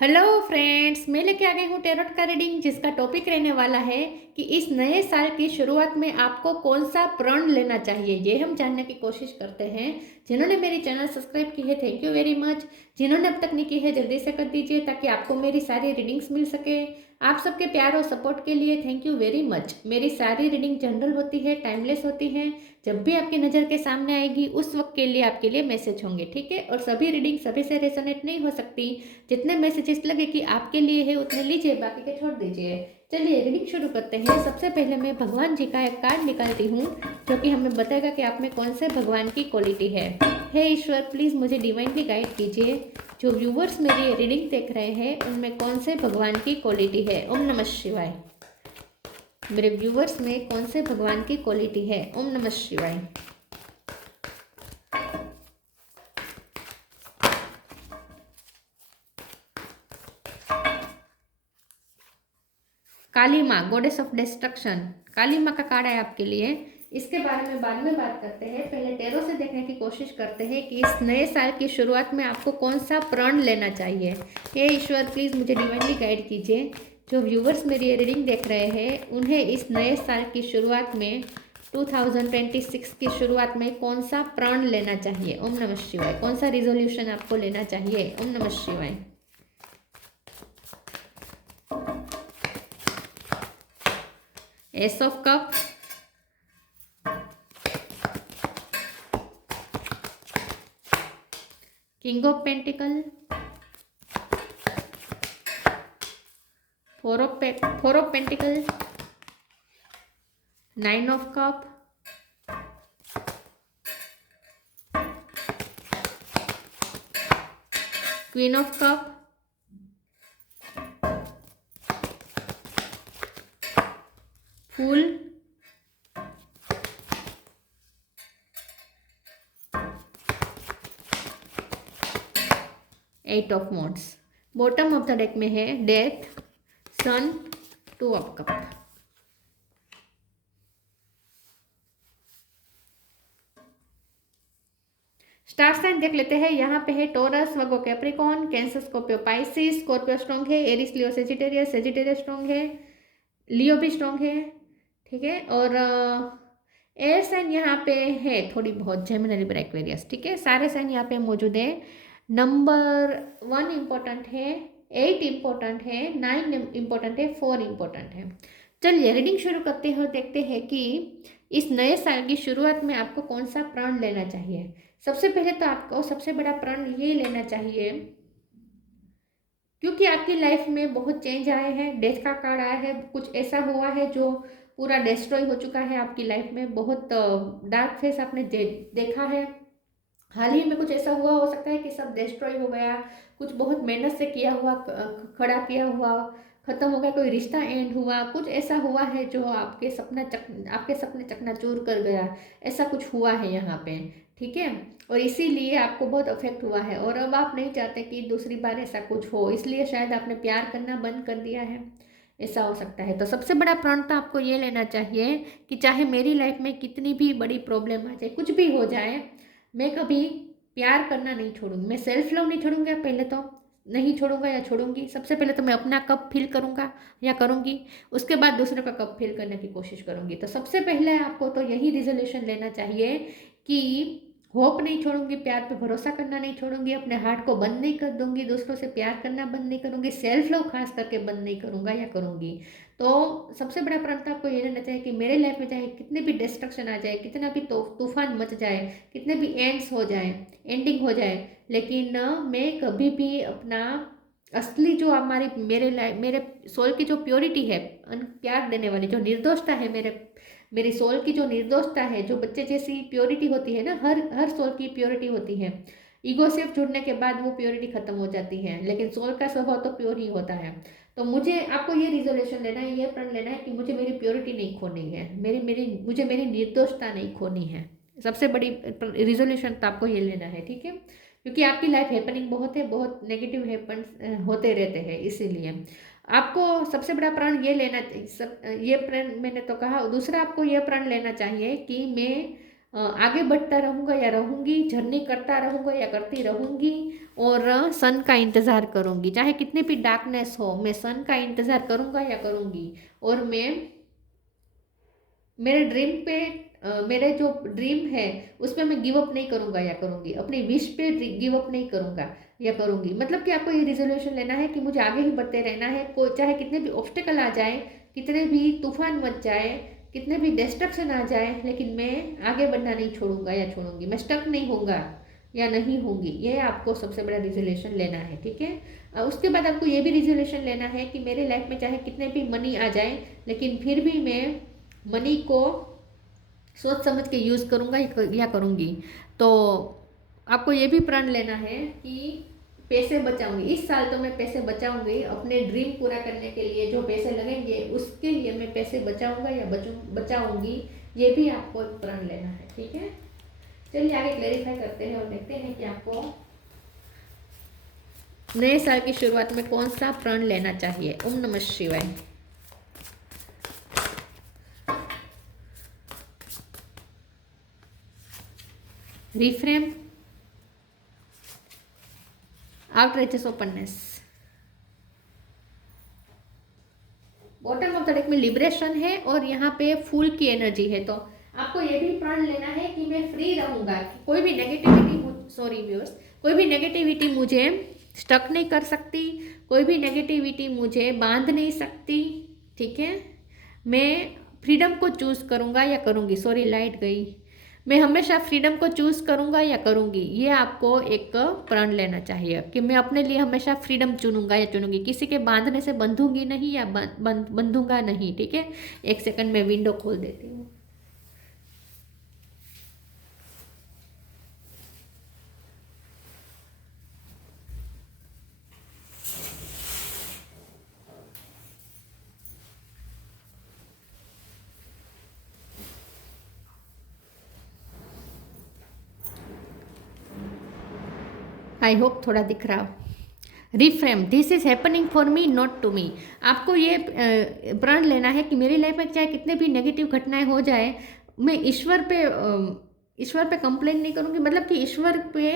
Hello friends, मैं लेके आ गई हूँ टेरोट का रीडिंग, जिसका टॉपिक रहने वाला है कि इस नए साल की शुरुआत में आपको कौन सा प्रण लेना चाहिए। ये हम जानने की कोशिश करते हैं। जिन्होंने मेरी चैनल सब्सक्राइब की है, थैंक यू वेरी मच। जिन्होंने अब तक नहीं की है, जल्दी से कर दीजिए ताकि आपको मेरी सारी रीडिंग्स मिल सके। आप सबके प्यार और सपोर्ट के लिए थैंक यू वेरी मच। मेरी सारी रीडिंग जनरल होती है, टाइमलेस होती है। जब भी आपकी नज़र के सामने आएगी उस वक्त के लिए आपके लिए मैसेज होंगे, ठीक है। और सभी रीडिंग सभी से रेजोनेट नहीं हो सकती। जितने मैसेजेस लगे कि आपके लिए है उतने लीजिए, बाकी के छोड़ दीजिए। चलिए रीडिंग शुरू करते हैं। सबसे पहले मैं भगवान जी का एक कार्ड निकालती हूँ जो कि हमें बताएगा कि आप में कौन से भगवान की क्वालिटी है। हे ईश्वर, प्लीज़ मुझे डिवाइनली गाइड कीजिए। जो व्यूवर्स मेरी रीडिंग देख रहे हैं उनमें कौन से भगवान की क्वालिटी है। ओम नमः शिवाय। मेरे व्यूवर्स में कौन से भगवान की क्वालिटी है। ओम नमः शिवाय। काली माँ, गॉडेस ऑफ डिस्ट्रक्शन, काली माँ का कार्ड है आपके लिए। इसके बारे में बाद में बात करते हैं। पहले टेरो से देखने की कोशिश करते हैं कि इस नए साल की शुरुआत में आपको कौन सा प्रण लेना चाहिए। हे ईश्वर, प्लीज़ मुझे डिवाइनली गाइड कीजिए। जो व्यूवर्स मेरी ये रीडिंग देख रहे हैं उन्हें इस नए साल की शुरुआत में 2026 की शुरुआत में कौन सा प्रण लेना चाहिए। ओम नमः शिवाय। कौन सा रिजोल्यूशन आपको लेना चाहिए। ओम नमः शिवाय। Ace of cup, king of pentacle, four of pentacle, nine of cup, queen of cup, fool, eight of wands. Bottom of the deck में है death, sun, two of cup. Star sign देख लेते हैं। यहाँ पे है Taurus, Virgo, Capricorn, Cancer, Scorpio, Pisces. Scorpio strong है, Aries, Leo, Sagittarius, Sagittarius strong है, लियो भी स्ट्रॉन्ग है, ठीक है। और एयर साइन यहाँ पे है थोड़ी बहुत, जेमिनी, लिब्रा, एक्वेरियस, ठीक है। सारे साइन यहाँ पे मौजूद है। नंबर 1 इम्पोर्टेंट है, 8 इम्पोर्टेंट है, 9 इम्पोर्टेंट है, 4 इम्पोर्टेंट है। चलिए रीडिंग शुरू करते हैं और देखते हैं कि इस नए साल की शुरुआत में आपको कौन सा प्रण लेना चाहिए। सबसे पहले तो आपको सबसे बड़ा प्रण ये लेना चाहिए, क्योंकि आपकी लाइफ में बहुत चेंज आए हैं। डेथ का कार्ड आया है, कुछ ऐसा हुआ है जो पूरा डिस्ट्रॉय हो चुका है आपकी लाइफ में। बहुत डार्क फेस आपने देखा है। हाल ही में कुछ ऐसा हुआ हो सकता है कि सब डिस्ट्रॉय हो गया। कुछ बहुत मेहनत से किया हुआ, खड़ा किया हुआ खत्म हो गया। कोई रिश्ता एंड हुआ, कुछ ऐसा हुआ है जो आपके सपने चकनाचूर कर गया। ऐसा कुछ हुआ है यहाँ पे, ठीक है। और इसीलिए आपको बहुत अफेक्ट हुआ है और अब आप नहीं चाहते कि दूसरी बार ऐसा कुछ हो, इसलिए शायद आपने प्यार करना बंद कर दिया है। ऐसा हो सकता है। तो सबसे बड़ा प्रण तो आपको ये लेना चाहिए कि चाहे मेरी लाइफ में कितनी भी बड़ी प्रॉब्लम आ जाए, कुछ भी हो जाए, मैं कभी प्यार करना नहीं छोड़ूंगी। मैं सेल्फ लव नहीं छोड़ूंगा, पहले तो नहीं छोड़ूंगा या छोड़ूंगी। सबसे पहले तो मैं अपना कप फील करूंगा या करूंगी, उसके बाद दूसरों का कप फील करने की कोशिश करूंगी। तो सबसे पहले आपको तो यही रिजोल्यूशन लेना चाहिए कि होप नहीं छोड़ूंगी, प्यार पे भरोसा करना नहीं छोड़ूंगी, अपने हार्ट को बंद नहीं कर दूंगी, दूसरों से प्यार करना बंद नहीं करूंगी, सेल्फ लव खास करके बंद नहीं करूंगा या करूंगी। तो सबसे बड़ा प्रण तो आपको ये रहना चाहिए कि मेरे लाइफ में चाहे कितने भी डिस्ट्रक्शन आ जाए, कितना भी तूफान मच जाए, कितने भी एंड्स हो जाए, एंडिंग हो जाए, लेकिन मैं कभी भी अपना असली जो हमारी मेरे सोल की जो प्योरिटी है, प्यार देने वाली जो निर्दोषता है, मेरी सोल की जो निर्दोषता है, जो बच्चे जैसी प्योरिटी होती है ना, हर हर सोल की प्योरिटी होती है। ईगो से जुड़ने के बाद वो प्योरिटी खत्म हो जाती है, लेकिन सोल का स्वभाव तो प्योर ही होता है। तो मुझे आपको ये रिजोल्यूशन लेना है, ये प्रण लेना है कि मुझे मेरी प्योरिटी नहीं खोनी है, मुझे मेरी निर्दोषता नहीं खोनी है। सबसे बड़ी रिजोल्यूशन तो आपको ये लेना है, ठीक है। क्योंकि आपकी लाइफ हैपनिंग बहुत है, बहुत नेगेटिव हैपन होते रहते हैं, इसीलिए आपको सबसे बड़ा प्रण ये लेना, ये प्रण मैंने तो कहा। दूसरा आपको ये प्रण लेना चाहिए कि मैं आगे बढ़ता रहूँगा या रहूँगी, जर्नी करता रहूँगा या करती रहूँगी, और सन का इंतज़ार करूँगी, चाहे कितनी भी डार्कनेस हो मैं सन का इंतज़ार करूँगा या करूँगी। और मैं मेरे ड्रीम पे मेरे जो ड्रीम है उसमें मैं गिव अप नहीं करूँगा या करूँगी, अपनी विश पे गिव अप नहीं करूँगा या करूँगी। मतलब कि आपको ये रिजोल्यूशन लेना है कि मुझे आगे ही बढ़ते रहना है, कोई चाहे कितने भी ऑब्स्टेकल आ जाए, कितने भी तूफान मच जाए, कितने भी डिस्ट्रक्शन आ जाए, लेकिन मैं आगे बढ़ना नहीं छोड़ूंगा या छोड़ूंगी, मैं स्टक नहीं होऊंगा या नहीं होंगी। ये आपको सबसे बड़ा रिजोल्यूशन लेना है, ठीक है। उसके बाद आपको ये भी रिजोल्यूशन लेना है कि मेरे लाइफ में चाहे कितने भी मनी आ जाए, लेकिन फिर भी मैं मनी को सोच समझ के यूज़ करूँगा या करूँगी। तो आपको ये भी प्रण लेना है कि पैसे बचाऊंगी, इस साल तो मैं पैसे बचाऊंगी अपने ड्रीम पूरा करने के लिए, जो पैसे लगेंगे उसके लिए मैं पैसे बचाऊंगा या बचाऊंगी। ये भी आपको प्रण लेना है, ठीक है। चलिए आगे क्लेरिफाई करते हैं और देखते हैं कि आपको नए साल की शुरुआत में कौन सा प्रण लेना चाहिए। ओम नमः शिवाय। Reframe, outreaches, openness. Bottom of the deck में लिबरेशन है और यहाँ पे फूल की एनर्जी है। तो आपको ये भी प्रण लेना है कि मैं फ्री रहूंगा, कोई भी नेगेटिविटी, सॉरी व्यूअर्स, कोई भी नेगेटिविटी मुझे स्टक नहीं कर सकती, कोई भी नेगेटिविटी मुझे बांध नहीं सकती, ठीक है। मैं फ्रीडम को चूज़ करूँगा या करूँगी, सॉरी लाइट गई, मैं हमेशा फ्रीडम को चूज़ करूँगा या करूँगी। ये आपको एक प्रण लेना चाहिए कि मैं अपने लिए हमेशा फ्रीडम चुनूंगा या चुनूंगी, किसी के बांधने से बंधूंगी नहीं या बंधूंगा नहीं, ठीक है। एक सेकंड में विंडो खोल देती हूँ। आई होप थोड़ा दिख रहा हो। Reframe, this is happening for me not to me. आपको ये प्रण लेना है कि मेरी लाइफ में चाहे कितने भी नेगेटिव घटनाएं हो जाए, मैं ईश्वर पे कंप्लेन नहीं करूँगी, मतलब कि ईश्वर पे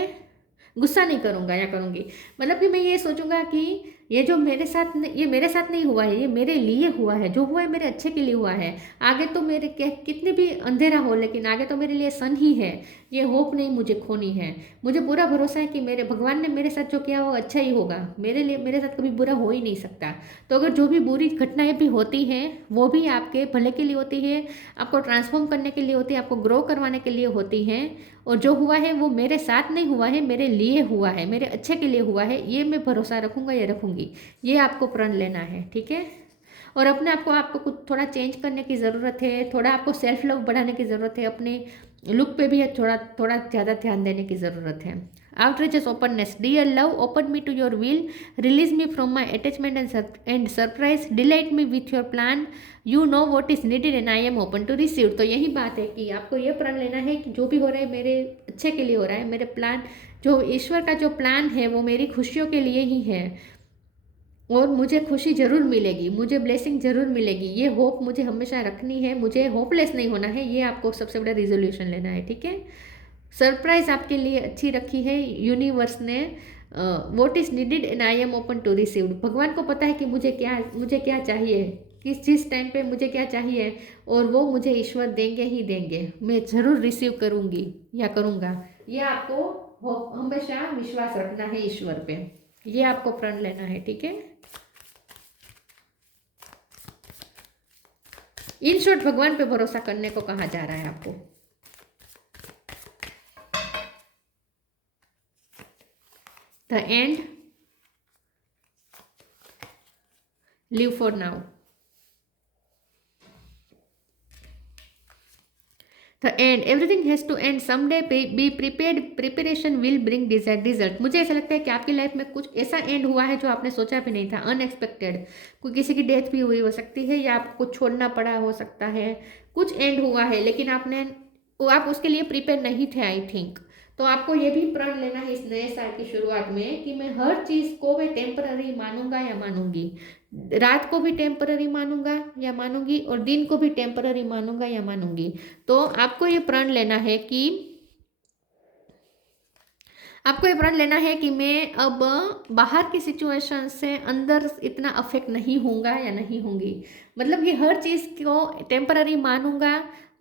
गुस्सा नहीं करूँगा या करूँगी। मतलब कि मैं ये सोचूंगा कि ये जो मेरे साथ ये मेरे साथ नहीं हुआ है, ये मेरे लिए हुआ है, जो हुआ है मेरे अच्छे के लिए हुआ है। आगे तो मेरे कितने भी अंधेरा हो, लेकिन आगे तो मेरे लिए सन ही है। ये होप नहीं मुझे खोनी है। मुझे पूरा भरोसा है कि मेरे भगवान ने मेरे साथ जो किया वो अच्छा ही होगा, मेरे लिए मेरे साथ कभी बुरा हो ही नहीं सकता। तो अगर जो भी बुरी घटनाएं भी होती हैं वो भी आपके भले के लिए होती है, आपको ट्रांसफॉर्म करने के लिए होती है, आपको ग्रो करवाने के लिए होती हैं। और जो हुआ है वो मेरे साथ नहीं हुआ है, मेरे लिए हुआ है, मेरे अच्छे के लिए हुआ है, ये मैं भरोसा रखूँगा या रखूँगी। ये आपको प्रण लेना है, ठीक है। और अपने आपको कुछ थोड़ा चेंज करने की ज़रूरत है, थोड़ा आपको सेल्फ लव बढ़ाने की ज़रूरत है, अपने लुक पे भी थोड़ा थोड़ा ज़्यादा ध्यान देने की ज़रूरत है। Outreaches, openness, dear love, open me to your will, release me from my attachment and surprise, delight me with your plan, you know what is needed and I am open to receive. तो यही बात है कि आपको ये प्रण लेना है कि जो भी हो रहा है मेरे अच्छे के लिए हो रहा है, मेरे प्लान, जो ईश्वर का जो प्लान है वो मेरी खुशियों के लिए ही है, और मुझे खुशी ज़रूर मिलेगी, मुझे ब्लेसिंग ज़रूर मिलेगी। ये होप मुझे हमेशा रखनी है, मुझे होपलेस नहीं होना है। ये आपको सबसे बड़ा रिजोल्यूशन लेना है, ठीक है। सरप्राइज आपके लिए अच्छी रखी है यूनिवर्स ने। What is needed and I am open to receive. भगवान को पता है कि मुझे क्या चाहिए, किस चीज़ टाइम पे मुझे क्या चाहिए, और वो मुझे ईश्वर देंगे ही देंगे। मैं ज़रूर रिसीव करूँगी या करूँगा। ये आपको हमेशा विश्वास रखना है ईश्वर पे। ये आपको प्रण लेना है, ठीक है। इन शॉर्ट भगवान पे भरोसा करने को कहा जा रहा है आपको। The end, live for now. The end, everything has to end someday, be prepared, preparation will bring desired result. मुझे ऐसा लगता है कि आपकी लाइफ में कुछ ऐसा एंड हुआ है जो आपने सोचा भी नहीं था, अनएक्सपेक्टेड। कोई किसी की डेथ भी हुई हो सकती है, या आपको कुछ छोड़ना पड़ा हो सकता है, कुछ एंड हुआ है, लेकिन आप उसके लिए प्रिपेयर नहीं थे, आई थिंक। तो आपको ये भी प्रण लेना है इस नए साल की शुरुआत में कि मैं हर चीज़ को मैं टेम्पररी मानूंगा या मानूंगी, रात को भी टेम्पररी मानूंगा या मानूंगी, और दिन को भी टेम्पररी मानूंगा या मानूंगी। तो आपको ये प्रण लेना है कि आपको ये प्रण लेना है कि मैं अब बाहर की सिचुएशन से अंदर इतना अफेक्ट नहीं होऊंगा या नहीं होंगी। मतलब कि हर चीज़ को टेम्पररी मानूंगा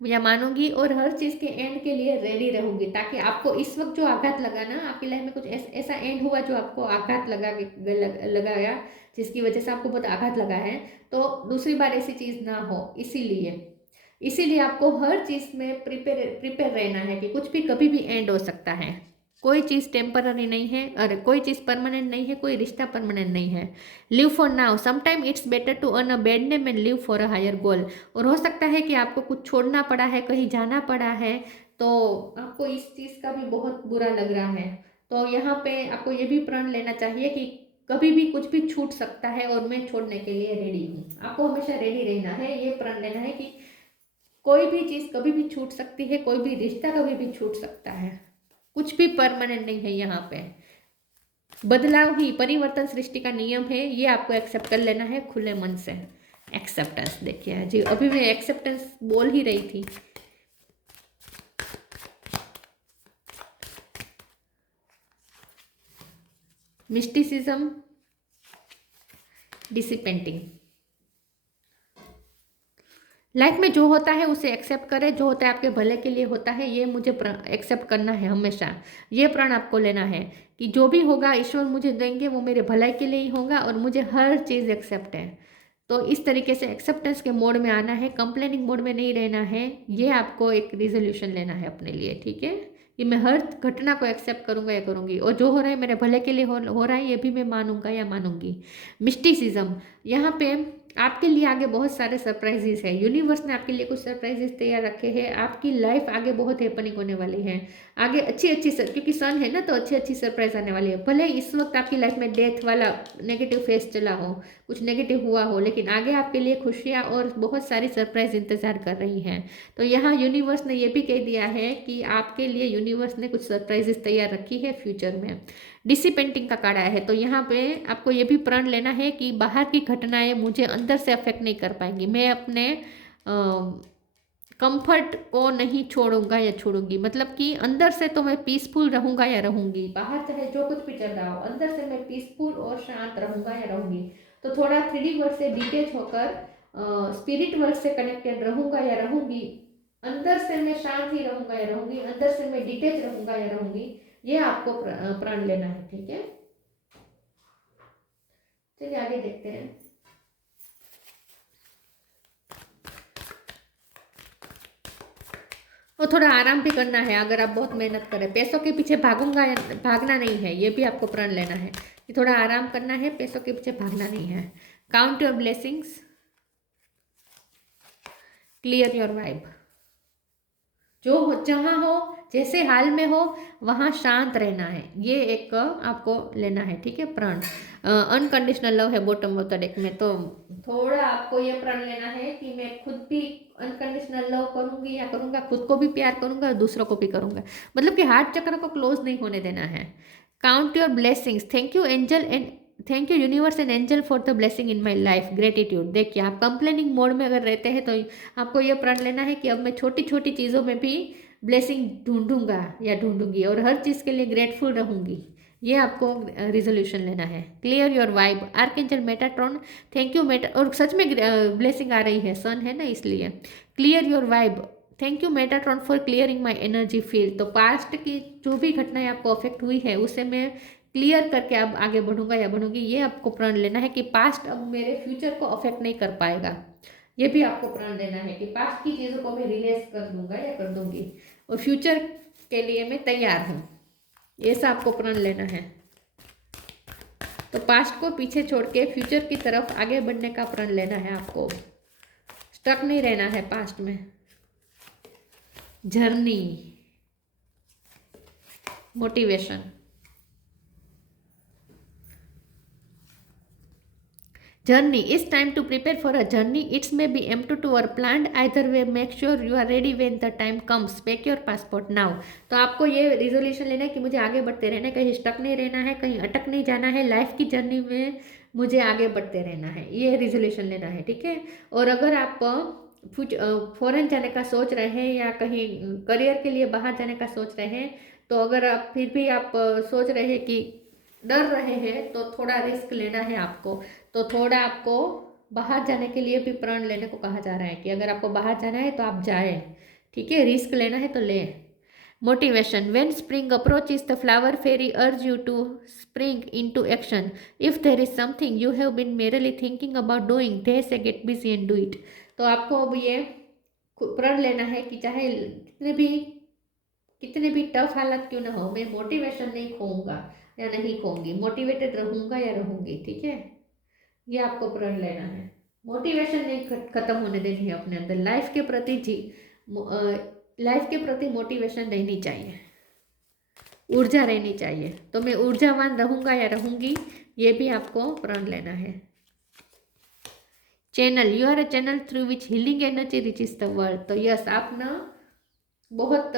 या मानूंगी और हर चीज़ के एंड के लिए रेडी रहूंगी, ताकि आपको इस वक्त जो आघात लगा ना, आपकी लाइफ में कुछ ऐसा एंड हुआ जो आपको आघात लगाया, जिसकी वजह से आपको बहुत आघात लगा है, तो दूसरी बार ऐसी चीज़ ना हो। इसीलिए आपको हर चीज़ में प्रिपेयर रहना है कि कुछ भी कभी भी एंड हो सकता है। कोई चीज़ टेम्पररी नहीं है, अरे कोई चीज़ परमानेंट नहीं है, कोई रिश्ता परमानेंट नहीं है। Live for now, sometime it's better to earn a bad name and live for a higher goal. और हो सकता है कि आपको कुछ छोड़ना पड़ा है, कहीं जाना पड़ा है, तो आपको इस चीज़ का भी बहुत बुरा लग रहा है। तो यहाँ पे आपको ये भी प्रण लेना चाहिए कि कभी भी कुछ भी छूट सकता है और मैं छोड़ने के लिए रेडी हूँ। आपको हमेशा रेडी रहना है, ये प्रण लेना है कि कोई भी चीज़ कभी भी छूट सकती है, कोई भी रिश्ता कभी भी छूट सकता है, कुछ भी परमानेंट नहीं है। यहाँ पे बदलाव ही परिवर्तन सृष्टि का नियम है, ये आपको एक्सेप्ट कर लेना है खुले मन से। एक्सेप्टेंस देखिए जी, अभी मैं एक्सेप्टेंस बोल ही रही थी। मिस्टिसिज्म, डिसिपेंटिंग। लाइफ में जो होता है उसे एक्सेप्ट करें, जो होता है आपके भले के लिए होता है, ये मुझे एक्सेप्ट करना है हमेशा। ये प्रण आपको लेना है कि जो भी होगा ईश्वर मुझे देंगे वो मेरे भलाई के लिए ही होगा और मुझे हर चीज़ एक्सेप्ट है। तो इस तरीके से एक्सेप्टेंस के मोड में आना है, कंप्लेनिंग मोड में नहीं रहना है। ये आपको एक रिजोल्यूशन लेना है अपने लिए, ठीक है। कि मैं हर घटना को एक्सेप्ट करूंगा या करूंगी, और जो हो रहा है मेरे भले के लिए हो रहा है, ये भी मैं मानूंगा या मानूंगी। मिस्टिसिज्म, यहाँ पे आपके लिए आगे बहुत सारे सरप्राइजेस है। यूनिवर्स ने आपके लिए कुछ सरप्राइजेस तैयार रखे हैं। आपकी लाइफ आगे बहुत हैपनिंग होने वाली है। आगे अच्छी अच्छी क्योंकि सन है ना, तो अच्छी अच्छी सरप्राइज आने वाली है। भले इस वक्त आपकी लाइफ में डेथ वाला नेगेटिव फेस चला हो, कुछ नेगेटिव हुआ हो, लेकिन आगे आपके लिए खुशियाँ और बहुत सारी सरप्राइज इंतजार कर रही हैं। तो यहाँ यूनिवर्स ने ये भी कह दिया है कि आपके लिए यूनिवर्स ने कुछ सरप्राइजेस तैयार रखी है फ्यूचर में। डिसिपेंटिंग का कार्ड आया है, तो यहाँ पे आपको ये भी प्रण लेना है कि बाहर की घटनाएं मुझे अंदर से अफेक्ट नहीं कर पाएंगी। मैं अपने कंफर्ट को नहीं छोड़ूंगा या छोड़ूंगी। मतलब कि अंदर से तो मैं पीसफुल रहूंगा या रहूंगी, बाहर चाहे जो कुछ भी चल रहा हो, अंदर से मैं पीसफुल और शांत रहूंगा या रहूंगी। तो थोड़ा 3D वर्ल्ड से डिटेच होकर स्पिरिट वर्ल्ड से कनेक्टेड रहूंगा या रहूंगी। अंदर से मैं शांत ही रहूंगा या रहूंगी, अंदर से मैं डिटेच रहूंगा या रहूंगी। ये आपको प्रण लेना है, ठीक है। चलिए आगे देखते हैं। और थोड़ा आराम भी करना है अगर आप बहुत मेहनत करें। पैसों के पीछे भागना नहीं है, ये भी आपको प्रण लेना है कि थोड़ा आराम करना है, पैसों के पीछे भागना नहीं है। Count your blessings, clear your vibe. जो हो जहाँ हो, जैसे हाल में हो, वहाँ शांत रहना है। ये एक आपको लेना है, ठीक है, प्रण। अनकंडीशनल लव है बॉटम ऑफ द डेक में, तो थोड़ा आपको ये प्रण लेना है कि मैं खुद भी अनकंडीशनल लव करूंगी या करूंगा, खुद को भी प्यार करूंगा और दूसरों को भी करूंगा। मतलब कि हार्ट चक्र को क्लोज नहीं होने देना है। Count your blessings, thank you angel and thank you universe and angel for the blessing in my life, gratitude. देखिए आप कंप्लेनिंग मोड में अगर रहते हैं तो आपको यह प्रण लेना है कि अब मैं छोटी छोटी चीज़ों में भी ब्लेसिंग ढूंढूंगा या ढूंढूंगी और हर चीज़ के लिए ग्रेटफुल रहूंगी। ये आपको रिजोल्यूशन लेना है। Clear your vibe, archangel Metatron, thank you Meta, और सच में ब्लेसिंग आ रही है, सन है ना इसलिए। Clear your vibe, thank you Metatron for clearing my energy field. तो पास्ट की जो भी घटनाएं आपको अफेक्ट हुई है उसे मैं क्लियर करके अब आगे बढ़ूंगा या बढ़ूंगी। ये आपको प्रण लेना है कि पास्ट अब मेरे फ्यूचर को अफेक्ट नहीं कर पाएगा। ये भी आपको प्रण लेना है कि पास्ट की चीज़ों को मैं रिलीज कर दूंगा या कर दूंगी और फ्यूचर के लिए मैं तैयार हूँ। ऐसा आपको प्रण लेना है। तो पास्ट को पीछे छोड़ के फ्यूचर की तरफ आगे बढ़ने का प्रण लेना है आपको। स्टक नहीं रहना है पास्ट में। Journey, motivation, journey is time to prepare for a journey. It may be empty or planned, either way make sure you are ready when the time comes. Make your passport now. तो आपको ये resolution लेना है कि मुझे आगे बढ़ते रहना है, कहीं स्टक नहीं रहना है, कहीं अटक नहीं जाना है। लाइफ की जर्नी में मुझे आगे बढ़ते रहना है, ये रिजोल्यूशन लेना है, ठीक है। और अगर आप फॉरेन जाने का सोच रहे हैं या कहीं करियर के लिए बाहर जाने का सोच रहे हैं, तो अगर आप फिर भी आप सोच रहे हैं कि डर रहे हैं तो थोड़ा रिस्क लेना है आपको। तो थोड़ा आपको बाहर जाने के लिए भी प्रण लेने को कहा जा रहा है कि अगर आपको बाहर जाना है तो आप जाए, ठीक है, रिस्क लेना है तो ले। Motivation, when spring approaches the flower fairy urge you to spring into action. If there is something you have been merely thinking about doing, they say get busy and do it. तो आपको अब ये प्रण लेना है कि चाहे कितने भी टफ हालत क्यों ना हो, मैं मोटिवेशन नहीं खोऊंगा या नहीं खोऊंगी, मोटिवेटेड रहूंगा या रहूंगी, ठीक है। ये आपको प्रण लेना है। मोटिवेशन नहीं खत्म होने देनी है अपने अंदर। लाइफ के प्रति जी लाइफ के प्रति मोटिवेशन रहनी चाहिए, ऊर्जा रहनी चाहिए। तो मैं ऊर्जावान रहूंगा या रहूंगी, ये भी आपको प्रण लेना है। Channel, you are a channel through which healing energy reaches the world. तो यस, आप ना बहुत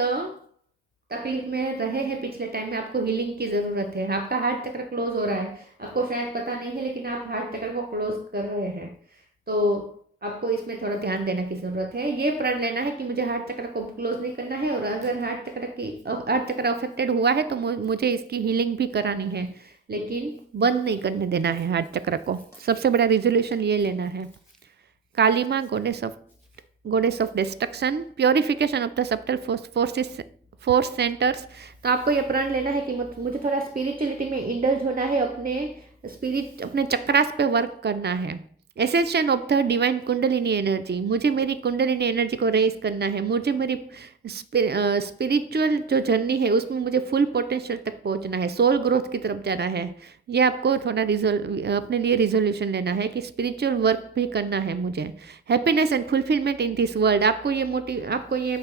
तकलीफ में रहे हैं पिछले टाइम में, आपको हीलिंग की ज़रूरत है। आपका हार्ट चक्र क्लोज हो रहा है, आपको शायद पता नहीं है, लेकिन आप हार्ट चक्र को क्लोज कर रहे हैं। तो आपको इसमें थोड़ा ध्यान देने की ज़रूरत है। ये प्रण लेना है कि मुझे हार्ट चक्र को क्लोज नहीं करना है, और अगर हार्ट चक्र अफेक्टेड हुआ है तो मुझे इसकी हीलिंग भी करानी है, लेकिन बंद नहीं करने देना है हार्ट चक्र को। सबसे बड़ा रिजोल्यूशन ये लेना है। काली माँ, गोडेस of destruction, purification of the subtle force centres. तो आपको ये प्रण लेना है कि मुझे थोड़ा स्पिरिचुअलिटी में इंडल्ज होना है, अपने चक्रास पे वर्क करना है। Ascension of the divine kundalini energy, मुझे मेरी कुंडलिनी एनर्जी को रेज करना है। मुझे मेरी स्पिरिचुअल जो जर्नी है उसमें मुझे फुल पोटेंशियल तक पहुंचना है, सोल ग्रोथ की तरफ जाना है। ये आपको थोड़ा अपने लिए रिजोल्यूशन लेना है कि स्पिरिचुअल वर्क भी करना है मुझे। Happiness and fulfilment in this world, आपको ये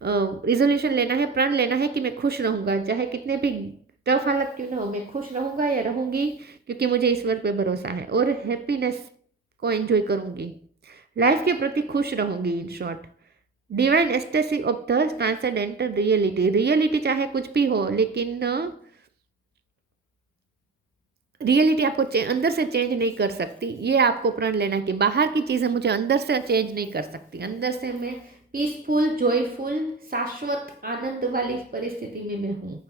रिजोल्यूशन लेना है, प्रण लेना है कि मैं खुश रहूँगा, चाहे कितने भी टफ हालत क्यों ना हो, मैं खुश रहूँगा या रहूँगी, क्योंकि मुझे ईश्वर पे भरोसा है। और हैप्पीनेस को एंजॉय करूँगी, लाइफ के प्रति खुश रहूँगी। In short, divine एस्टेसी of the transcendental reality, reality चाहे कुछ भी हो, लेकिन रियलिटी आपको अंदर से चेंज नहीं कर सकती। ये आपको प्रण लेना कि बाहर की चीज़ें मुझे अंदर से चेंज नहीं कर सकती। अंदर से मैं पीसफुल, जॉयफुल, शाश्वत आनंद वाली परिस्थिति में मैं हूँ,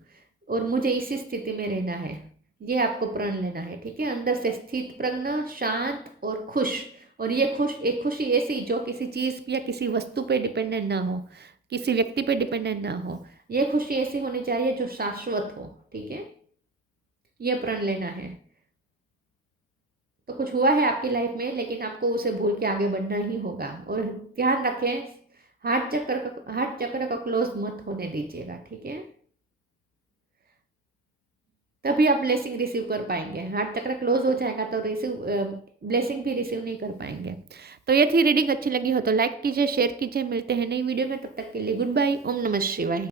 और मुझे इसी स्थिति में रहना है। ये आपको प्रण लेना है, ठीक है। अंदर से स्थित प्रज्ञ, शांत और खुश। और ये एक खुशी ऐसी जो किसी चीज़ या किसी वस्तु पे डिपेंडेंट ना हो, किसी व्यक्ति पे डिपेंडेंट ना हो। ये खुशी ऐसी होनी चाहिए जो शाश्वत हो, ठीक है। ये प्रण लेना है। तो कुछ हुआ है आपकी लाइफ में, लेकिन आपको उसे भूल के आगे बढ़ना ही होगा। और ध्यान रखें, हार्ट चक्र का क्लोज मत होने दीजिएगा, ठीक है। तभी आप ब्लेसिंग रिसीव कर पाएंगे। हार्ट चक्र क्लोज हो जाएगा तो ब्लेसिंग भी रिसीव नहीं कर पाएंगे। तो ये थी रीडिंग। अच्छी लगी हो तो लाइक कीजिए, शेयर कीजिए। मिलते हैं नई वीडियो में, तब तक के लिए गुड बाय। ओम नमः शिवाय।